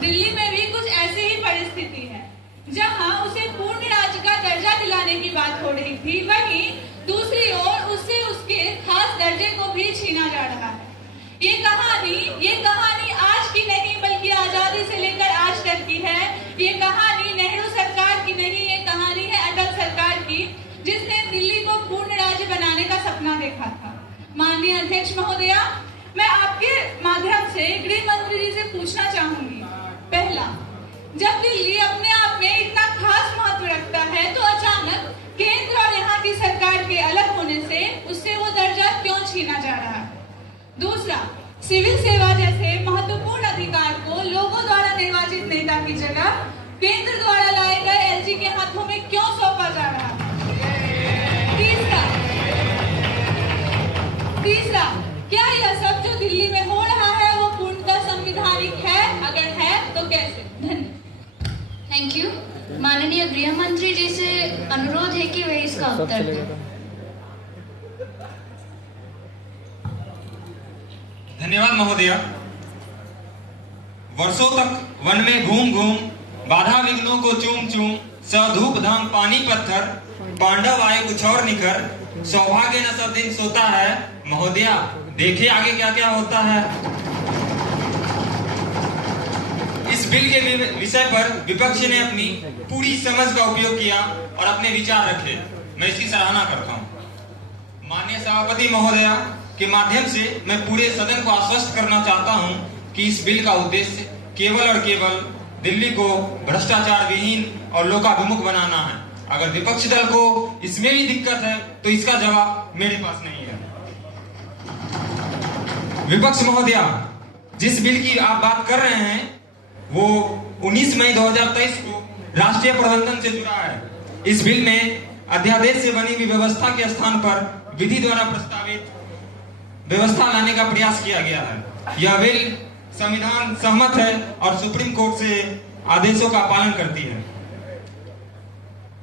दिल्ली में भी कुछ ऐसी ही परिस्थिति है। जहां उसे पूर्ण राज्य का दर्जा दिलाने की बात हो रही थी, वहीं दूसरी ओर उससे उसके खास दर्जे को भी छीना जा रहा है। ये कहानी आज की नहीं बल्कि आजादी से लेकर आज तक की है। ये कहानी नेहरू सरकार की नहीं, ये कहानी है अटल सरकार की, जिसने दिल्ली को पूर्ण राज्य बनाने का सपना देखा था। माननीय अध्यक्ष महोदया, मैं आपके माध्यम से गृह मंत्री जी से पूछना चाहूंगी। पहला, जब दिल्ली अपने आप में इतना खास महत्व रखता है तो अचानक केंद्र और यहाँ की सरकार के अलग होने से उससे वो दर्जा क्यों छीना जा रहा है? दूसरा, सिविल सेवा जैसे महत्वपूर्ण अधिकार को लोगों द्वारा निर्वाचित नेता की जगह केंद्र द्वारा लाए गए एलजी के हाथों में क्यों सौंपा जा रहा है? तीसरा, क्या यह सब जो दिल्ली में हो रहा है वो पूर्णतः संवैधानिक है? अगर है तो कैसे? धन्यवाद। Thank you. माननीय गृह मंत्री जी से अनुरोध है कि वे इसका उत्तर दें। धन्यवाद महोदया। वर्षों तक वन में घूम घूम, बाधा विघ्नों को चूम चूम, सधूप धाम पानी पत्थर, पांडव आए कुछ और निखर, सौभाग्य न सब दिन सोता है। महोदया, देखिए आगे क्या क्या होता है। इस बिल के विषय पर विपक्ष ने अपनी पूरी समझ का उपयोग किया और अपने विचार रखे। मैं इसकी सराहना करता हूँ। माननीय सभापति महोदया के माध्यम से मैं पूरे सदन को आश्वस्त करना चाहता हूं कि इस बिल का उद्देश्य केवल और केवल दिल्ली को भ्रष्टाचार विहीन और लोकाभिमुख बनाना है। अगर विपक्ष दल को इसमें भी दिक्कत है तो इसका जवाब मेरे पास नहीं है। विपक्ष महोदया, जिस बिल की आप बात कर रहे हैं वो 19 मई 2023 को राष्ट्रीय प्रबंधन से जुड़ा है। इस बिल में अध्यादेश से बनी हुई व्यवस्था के स्थान पर विधि द्वारा प्रस्तावित व्यवस्था लाने का प्रयास किया गया है। यह बिल संविधान सहमत है और सुप्रीम कोर्ट से आदेशों का पालन करती है।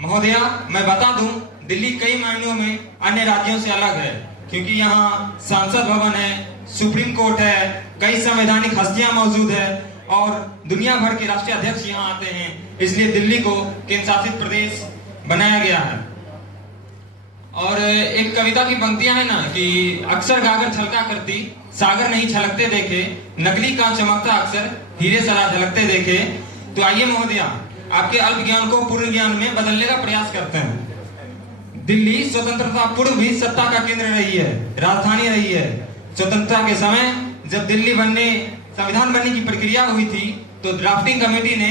महोदया, मैं बता दूं, दिल्ली कई मायनों में अन्य राज्यों से अलग है, क्योंकि यहाँ संसद भवन है, सुप्रीम कोर्ट है, कई संवैधानिक हस्तियां मौजूद है और दुनिया भर के राष्ट्रीय अध्यक्ष यहाँ आते हैं। इसलिए दिल्ली को केंद्र शासित प्रदेश बनाया गया है। और एक कविता की पंक्तियां है ना कि अक्सर गागर छलका करती, सागर नहीं छलकते देखे, नकली कांच चमकता अक्सर, हीरे सदा झलकते देखे। तो आइए महोदया, आपके अल्प ज्ञान को पूर्ण ज्ञान में बदलने का प्रयास करते हैं। दिल्ली स्वतंत्रता पूर्व भी सत्ता का केंद्र रही है, राजधानी रही है। स्वतंत्रता के समय जब दिल्ली संविधान बनने की प्रक्रिया हुई थी तो ड्राफ्टिंग कमेटी ने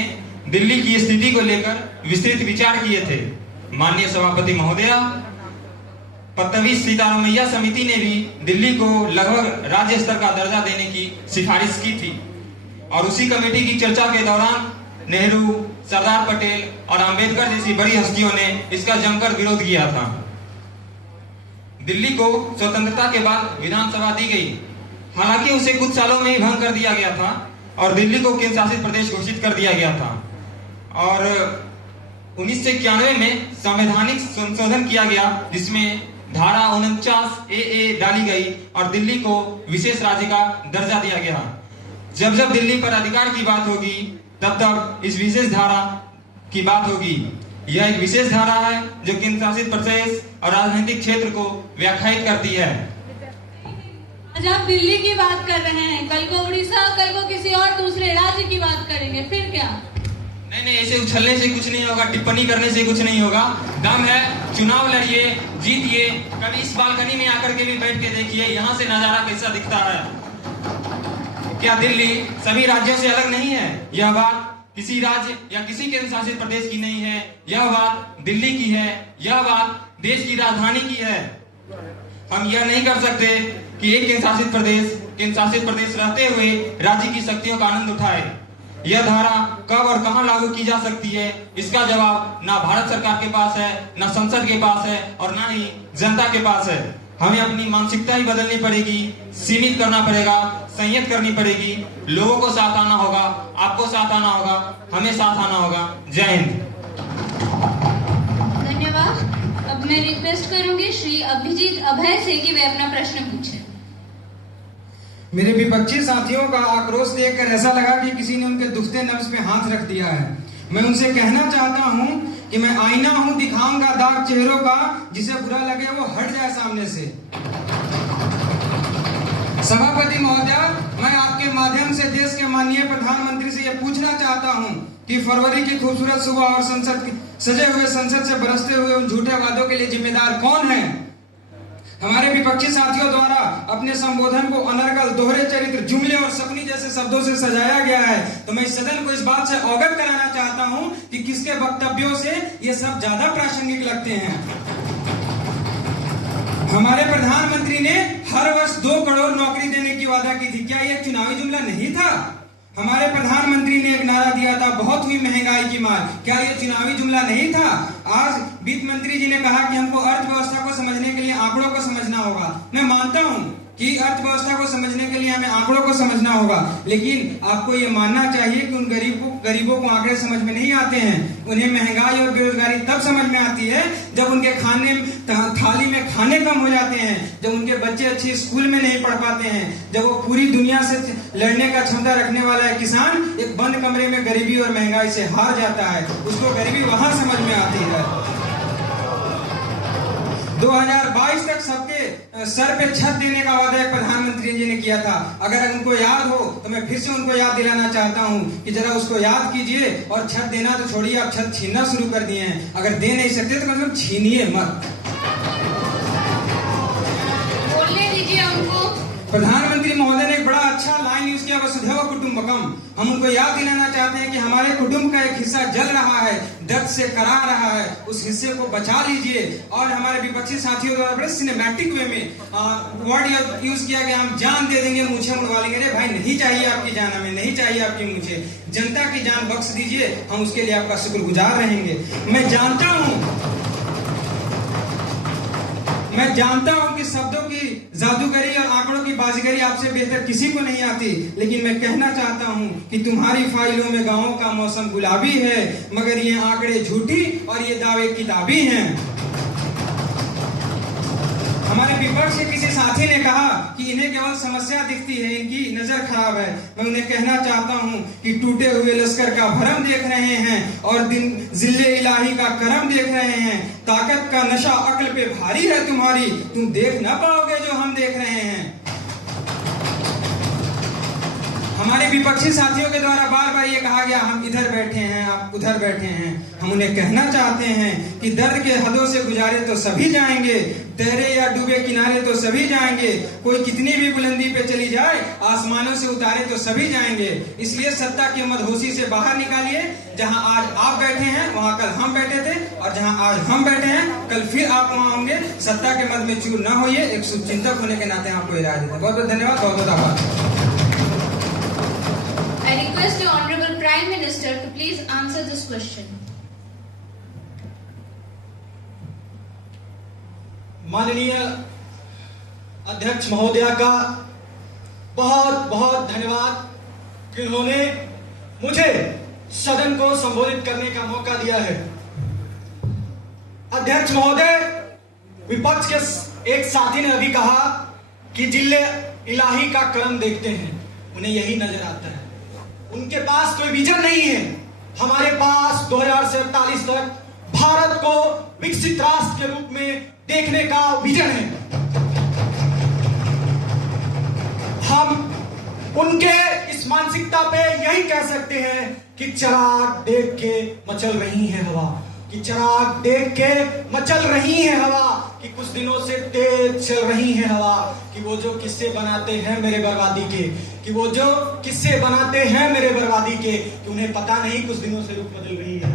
दिल्ली की स्थिति को लेकर विस्तृत विचार किए थे। माननीय सभापति महोदया, 15वीं सीतारामैया समिति ने भी दिल्ली को लगभग राज्य स्तर का दर्जा देने की सिफारिश की थी और उसी कमेटी की चर्चा के दौरान नेहरू, सरदार पटेल और अंबेडकर जैसी बड़ी हस्तियों ने इसका जमकर विरोध किया था। दिल्ली को स्वतंत्रता के बाद विधानसभा दी गई, हालांकि उसे कुछ सालों में ही भंग कर दिया गया था और दिल्ली को केंद्र शासित प्रदेश घोषित कर दिया गया था। और 1991 में संवैधानिक संशोधन किया गया, जिसमें धारा 49 ए डाली गई और दिल्ली को विशेष राज्य का दर्जा दिया गया। जब जब दिल्ली पर अधिकार की बात होगी तब तब इस विशेष धारा की बात होगी। यह एक विशेष धारा है जो केंद्र शासित प्रदेश और राजनीतिक क्षेत्र को व्याख्यायित करती है। आज आप दिल्ली की बात कर रहे हैं, कल को उड़ीसा, कल को किसी और दूसरे राज्य की बात करेंगे, फिर क्या? नहीं, ऐसे उछलने से कुछ नहीं होगा, टिप्पणी करने से कुछ नहीं होगा। दम है, चुनाव लड़िए, जीतिए। कभी इस बालकनी में आकर के भी बैठ के देखिए, यहाँ से नजारा कैसा दिखता है। क्या दिल्ली सभी राज्यों से अलग नहीं है? यह बात किसी राज्य या किसी केंद्र शासित प्रदेश की नहीं है, यह बात दिल्ली की है, यह बात देश की राजधानी की है। हम यह नहीं कर सकते कि एक केंद्र शासित प्रदेश रहते हुए राज्य की शक्तियों का आनंद उठाए। यह धारा कब और कहां लागू की जा सकती है, इसका जवाब ना भारत सरकार के पास है, ना संसद के पास है और ना ही जनता के पास है। हमें अपनी मानसिकता ही बदलनी पड़ेगी, सीमित करना पड़ेगा, संयत करनी पड़ेगी। लोगों को साथ आना होगा, आपको साथ आना होगा, हमें साथ आना होगा। जय हिंद। धन्यवाद। अब मैं रिक्वेस्ट करूंगी श्री अभिजीत अभय से कि वे अपना प्रश्न पूछें। मेरे विपक्षी साथियों का आक्रोश देखकर ऐसा लगा कि किसी ने उनके दुखते नब्ज पे हाथ रख दिया है। मैं उनसे कहना चाहता हूं कि मैं आईना हूं, दिखाऊंगा दाग चेहरों का, जिसे बुरा लगे वो हट जाए सामने से। सभापति महोदय, मैं आपके माध्यम से देश के माननीय प्रधानमंत्री से यह पूछना चाहता हूं कि फरवरी की खूबसूरत सुबह और सजे हुए संसद से बरसते हुए उन झूठे वादों के लिए जिम्मेदार कौन है? हमारे विपक्षी साथियों द्वारा अपने संबोधन को अनर्गल, दोहरे चरित्र, जुमले और सपनी जैसे शब्दों से सजाया गया है। तो मैं इस सदन को इस बात से अवगत कराना चाहता हूं कि किसके वक्तव्यों से ये सब ज्यादा प्रासंगिक लगते हैं। हमारे प्रधानमंत्री ने हर वर्ष 2 करोड़ नौकरी देने की वादा की थी। क्या यह चुनावी जुमला नहीं था? हमारे प्रधानमंत्री ने एक नारा दिया था, बहुत हुई महंगाई की मार। क्या यह चुनावी जुमला नहीं था? आज वित्त मंत्री जी ने कहा कि हमको अर्थव्यवस्था को समझने के लिए आंकड़ों को समझना होगा। मैं मानता हूं कि अर्थव्यवस्था को समझने के लिए हमें आंकड़ों को समझना होगा, लेकिन आपको ये मानना चाहिए कि उन गरीबों को आंकड़े समझ में नहीं आते हैं। उन्हें महंगाई और बेरोजगारी तब समझ में आती है जब उनके थाली में खाने कम हो जाते हैं, जब उनके बच्चे अच्छे स्कूल में नहीं पढ़ पाते हैं, जब वो पूरी दुनिया से लड़ने का क्षमता रखने वाला एक किसान एक बंद कमरे में गरीबी और महंगाई से हार जाता है। उसको गरीबी वहां समझ में आती है। 2022 तक सबके सर पे छत देने का वादा एक प्रधानमंत्री जी ने किया था। अगर उनको याद हो तो मैं फिर से उनको याद दिलाना चाहता हूं कि जरा उसको याद कीजिए। और छत देना तो छोड़िए, आप छत छीनना शुरू कर दिए हैं। अगर दे नहीं सकते तो मतलब छीनिए मत। बोलने दीजिए हमको। प्रधानमंत्री महोदय ने एक बड़ा अच्छा लाइन यूज किया, वसुधैव कुटुंबकम। हम उनको याद दिलाना चाहते हैं कि हमारे कुटुंब का एक हिस्सा जल रहा है, दर्द से करा रहा है, उस हिस्से को बचा लीजिए। और हमारे विपक्षी साथियों द्वारा बड़े सिनेमैटिक वे में वर्ड यूज किया गया, हम जान दे देंगे, मूछें मुड़वा लेंगे। अरे भाई, नहीं चाहिए आपकी जान, हमें नहीं चाहिए आपकी मूछें। जनता की जान बख्श दीजिए, हम उसके लिए आपका शुक्रगुजार रहेंगे। मैं जानता हूं कि शब्दों की जादूगरी और आंकड़ों की बाजीगरी आपसे बेहतर किसी को नहीं आती, लेकिन मैं कहना चाहता हूं कि तुम्हारी फाइलों में गांवों का मौसम गुलाबी है, मगर ये आंकड़े झूठी और ये दावे किताबी हैं। हमारे विपक्ष के किसी साथी ने कहा कि इन्हें केवल समस्या दिखती है, इनकी नजर खराब है। मैं उन्हें कहना चाहता हूं कि टूटे हुए लश्कर का भरम देख रहे हैं और दिन जिल्ले इलाही का करम देख रहे हैं। ताकत का नशा अक्ल पे भारी है तुम्हारी, तुम देख ना पाओगे जो हम देख रहे हैं। हमारे विपक्षी साथियों के द्वारा बार बार ये कहा गया, हम इधर बैठे हैं, आप उधर बैठे हैं। हम उन्हें कहना चाहते हैं कि दर्द के हदों से गुजारे तो सभी जाएंगे, तैरे या डूबे किनारे तो सभी जाएंगे। कोई कितनी भी बुलंदी पे चली जाए, आसमानों से उतारे तो सभी जाएंगे। इसलिए सत्ता की मदहोशी से बाहर निकालिए। जहां आज आप बैठे हैं वहां कल हम बैठे थे, और जहां आज हम बैठे हैं कल फिर आप वहां होंगे। सत्ता के मद में चूर न होइए। एक शुभचिंतक होने के नाते आपको राय देते हैं। बहुत बहुत धन्यवाद, बहुत बहुत आभार। I request the Honorable Prime Minister to please answer this question. माननीय अध्यक्ष महोदया का बहुत बहुत धन्यवाद कि उन्होंने मुझे सदन को संबोधित करने का मौका दिया है। अध्यक्ष महोदय, विपक्ष के एक साथी ने अभी कहा कि जिले इलाही का करम देखते हैं, उन्हें यही नजर आता है। उनके पास कोई विजन नहीं है। हमारे पास 2000 से 48 तक भारत को विकसित राष्ट्र के रूप में देखने का विजन है। हम उनके इस मानसिकता पे यही कह सकते हैं कि चिराग देख के मचल रही है हवा, कि चिराग देख के मचल रही है हवा, कि कुछ दिनों से तेज चल रही है हवा, कि वो जो किस्से बनाते हैं मेरे बर्बादी के, कि वो जो किस्से बनाते हैं मेरे बर्बादी के, कि उन्हें पता नहीं कुछ दिनों से रुख बदल रही है।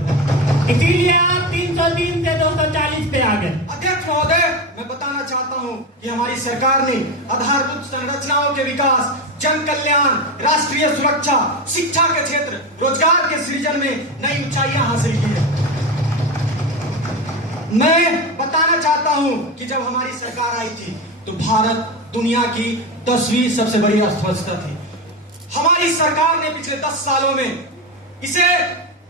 इसीलिए आप 303 से 240 पे आ गए। अध्यक्ष महोदय, मैं बताना चाहता हूं कि हमारी सरकार ने आधारभूत संरचनाओं के विकास, जन कल्याण, राष्ट्रीय सुरक्षा, शिक्षा के क्षेत्र, रोजगार के सृजन में नई ऊंचाइयां हासिल की है। मैं बताना चाहता हूं कि जब हमारी सरकार आई थी तो भारत दुनिया की 10वीं सबसे बड़ी अर्थव्यवस्था थी। हमारी सरकार ने पिछले 10 सालों में इसे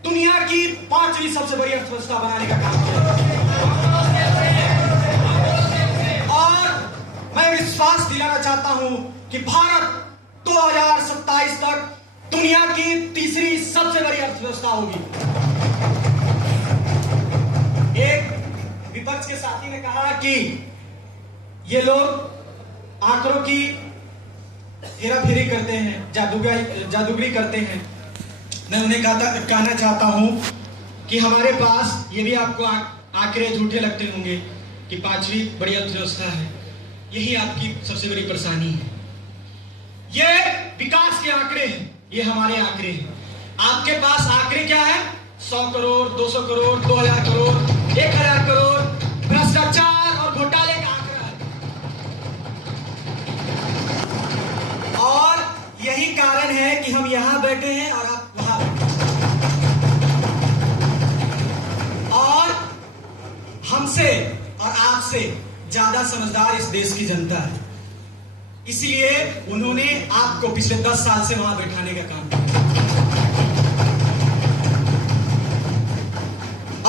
दुनिया की 5वीं सबसे बड़ी अर्थव्यवस्था बनाने का काम किया। और मैं विश्वास दिलाना चाहता हूं कि भारत 2027 तक दुनिया की तीसरी सबसे बड़ी अर्थव्यवस्था होगी। एक विपक्ष के साथी ने कहा कि ये लोग आंकड़ों की हेराफेरी करते हैं, जादूगरी करते हैं। मैं उन्हें कहना चाहता हूं कि हमारे पास ये भी आपको आंकड़े झूठे लगते होंगे कि पांचवी बड़ी अर्थव्यवस्था है। यही आपकी सबसे बड़ी परेशानी है। ये विकास के आंकड़े हैं, ये हमारे आंकड़े हैं। आपके पास आंकड़े क्या है? 100 करोड़, 200 करोड़, 2000 करोड़, 1000 करोड़, भ्रष्टाचार और घोटाले का आंकड़ा है। और यही कारण है कि हम यहां बैठे हैं और आप वहां बैठे हैं। और हमसे और आपसे ज्यादा समझदार इस देश की जनता है, इसलिए उन्होंने आपको पिछले 10 साल से वहां बैठाने का काम किया।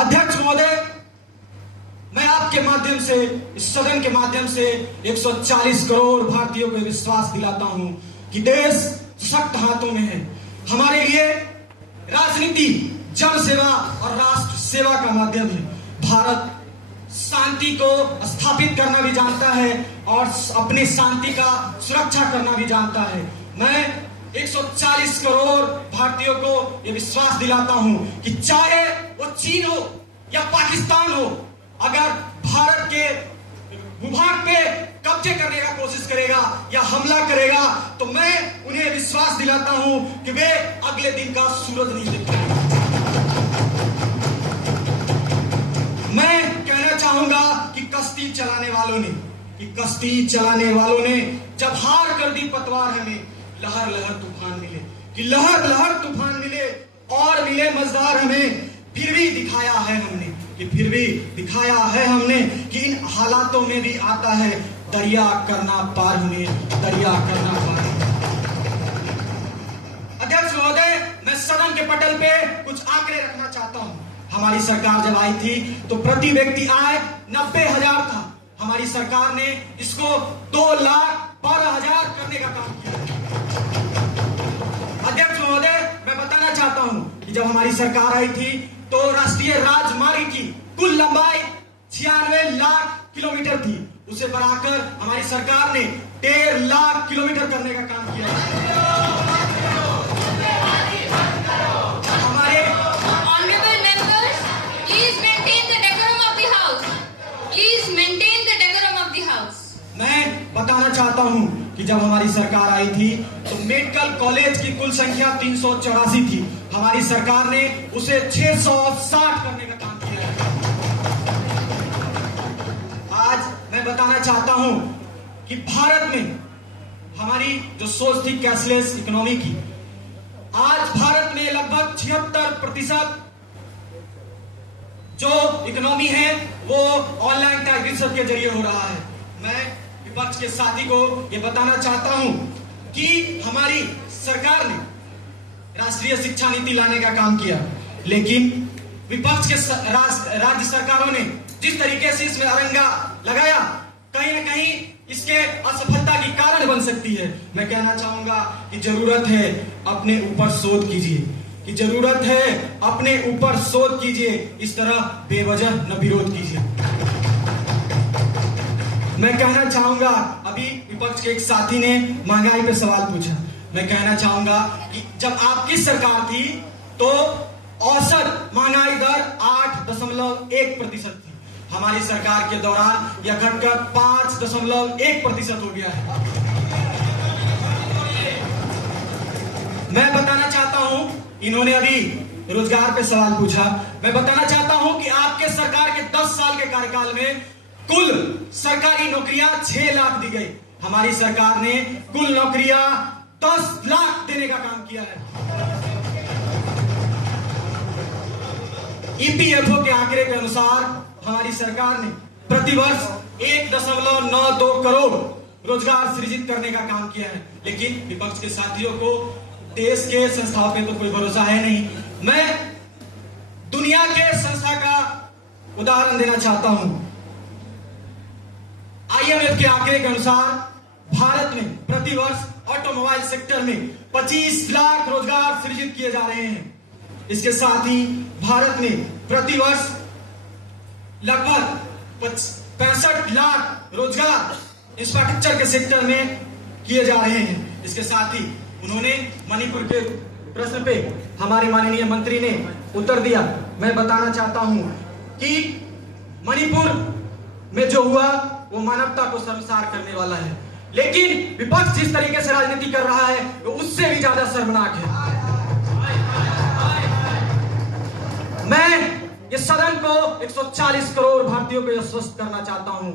अध्यक्ष महोदय, मैं आपके माध्यम से, इस सदन के माध्यम से 140 करोड़ भारतीयों को विश्वास दिलाता हूं कि देश सशक्त हाथों में है। हमारे लिए राजनीति जन सेवा और राष्ट्र सेवा का माध्यम है। भारत शांति को स्थापित करना भी जानता है और अपनी शांति का सुरक्षा करना भी जानता है। मैं 140 करोड़ भारतीयों को यह विश्वास दिलाता हूं कि चाहे वो चीन हो या पाकिस्तान हो, अगर भारत के भूभाग पे कब्जे करने का कोशिश करेगा या हमला करेगा, तो मैं उन्हें विश्वास दिलाता हूं कि वे अगले दिन का सूरज नहीं देख पाएंगे। मैं कहना चाहूंगा कि कश्ती चलाने वालों ने जब हार कर दी पतवार हमें, लहर लहर तूफान मिले, कि लहर लहर तूफान मिले और मिले मजदार हमें, फिर भी दिखाया है हमने कि इन हालातों में भी आता है दरिया करना पार हमें, दरिया करना पार। अध्यक्ष महोदय, मैं सदन के पटल पे कुछ आंकड़े रखना चाहता हूं। हमारी सरकार जब आई थी तो प्रति व्यक्ति आय 90,000 था। हमारी सरकार ने इसको 2,12,000 करने का काम किया। अध्यक्ष महोदय, मैं बताना चाहता हूं कि जब हमारी सरकार आई थी तो राष्ट्रीय राजमार्ग की कुल लंबाई 96 लाख किलोमीटर थी। उसे बढ़ाकर हमारी सरकार ने 1.5 लाख किलोमीटर करने का काम किया। हमारे Honorable members, please maintain the decorum of the house. Please maintain the decorum of the house. मैं बताना चाहता हूं कि जब हमारी सरकार आई थी तो मेडिकल कॉलेज की कुल संख्या 384 थी। हमारी सरकार ने उसे 660 करने का काम किया है। आज मैं बताना चाहता हूं कि भारत में हमारी जो सोच थी कैशलेस इकोनॉमी की, आज भारत में लगभग 76% जो इकोनॉमी है वो ऑनलाइन ट्रांजैक्शन के जरिए हो रहा है। मैं विपक्ष के साथी को ये बताना चाहता हूं कि हमारी सरकार ने राष्ट्रीय शिक्षा नीति लाने का काम किया, लेकिन विपक्ष के राज्य सरकारों ने जिस तरीके से इसमें अरंगा लगाया, कहीं न कहीं इसके असफलता की कारण बन सकती है। मैं कहना चाहूंगा कि जरूरत है अपने ऊपर शोध कीजिए, इस तरह बेवजह न विरोध कीजिए। मैं कहना चाहूंगा, अभी विपक्ष के एक साथी ने महंगाई पे सवाल पूछा। मैं कहना चाहूंगा कि जब आपकी सरकार थी तो औसत महंगाई दर 8.1% थी। हमारी सरकार के दौरान यह घटकर 5.1% हो गया है। मैं बताना चाहता हूं, इन्होंने अभी रोजगार पे सवाल पूछा। मैं बताना चाहता हूं कि आपके सरकार के 10 साल के कार्यकाल में कुल सरकारी नौकरियां 6 लाख दी गई। हमारी सरकार ने कुल नौकरियां 10 लाख देने का काम किया है। ईपीएफओ के आंकड़े के अनुसार हमारी सरकार ने प्रतिवर्ष 1.92 करोड़ रोजगार सृजित करने का काम किया है। लेकिन विपक्ष के साथियों को देश के संस्थाओं पे तो कोई भरोसा है नहीं। मैं दुनिया के संस्था का उदाहरण देना चाहता हूं। IMF के आंकड़े के अनुसार भारत में प्रतिवर्ष ऑटोमोबाइल सेक्टर में 25 लाख रोजगार सृजित किए जा रहे हैं। इसके साथ ही भारत में प्रतिवर्ष लगभग 65 लाख रोजगार इंफ्रास्ट्रक्चर के सेक्टर में किए जा रहे हैं। इसके साथ ही उन्होंने मणिपुर के प्रश्न पे हमारे माननीय मंत्री ने उत्तर दिया। मैं बताना चाहता हूं कि मणिपुर में जो हुआ वो मानवता को शर्मसार करने वाला है, लेकिन विपक्ष जिस तरीके से राजनीति कर रहा है वो उससे भी ज्यादा शर्मनाक है। मैं इस सदन को 140 करोड़ भारतीयों को आश्वस्त करना चाहता हूं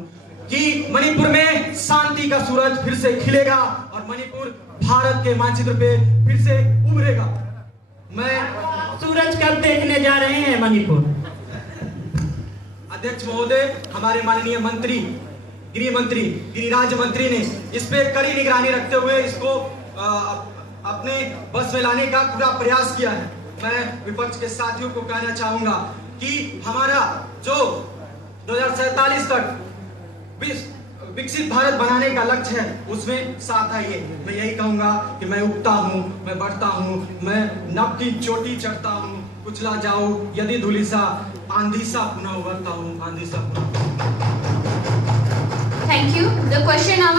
कि मणिपुर में शांति का सूरज फिर से खिलेगा और मणिपुर भारत के मानचित्र पे फिर से उभरेगा। मैं सूरज कब देखने जा रहे हैं मणिपुर? अध्यक्ष महोदय, हमारे माननीय मंत्री गृह मंत्री गिरिराज मंत्री ने इस पे कड़ी निगरानी रखते हुए इसको अपने बस में लाने का पूरा प्रयास किया है। मैं विपक्ष के साथियों को कहना चाहूंगा कि हमारा जो 2047 तक विकसित भारत बनाने का लक्ष्य है उसमें साथ आइए। मैं यही कहूंगा कि मैं उगता हूं, मैं बढ़ता हूं, मैं नभ की चोटी चढ़ता हूं, कुचला जाऊं यदि धूलिसा, आंधीसा पुनः उभरता हूं, आंधीसा पुनः। Thank you. The question now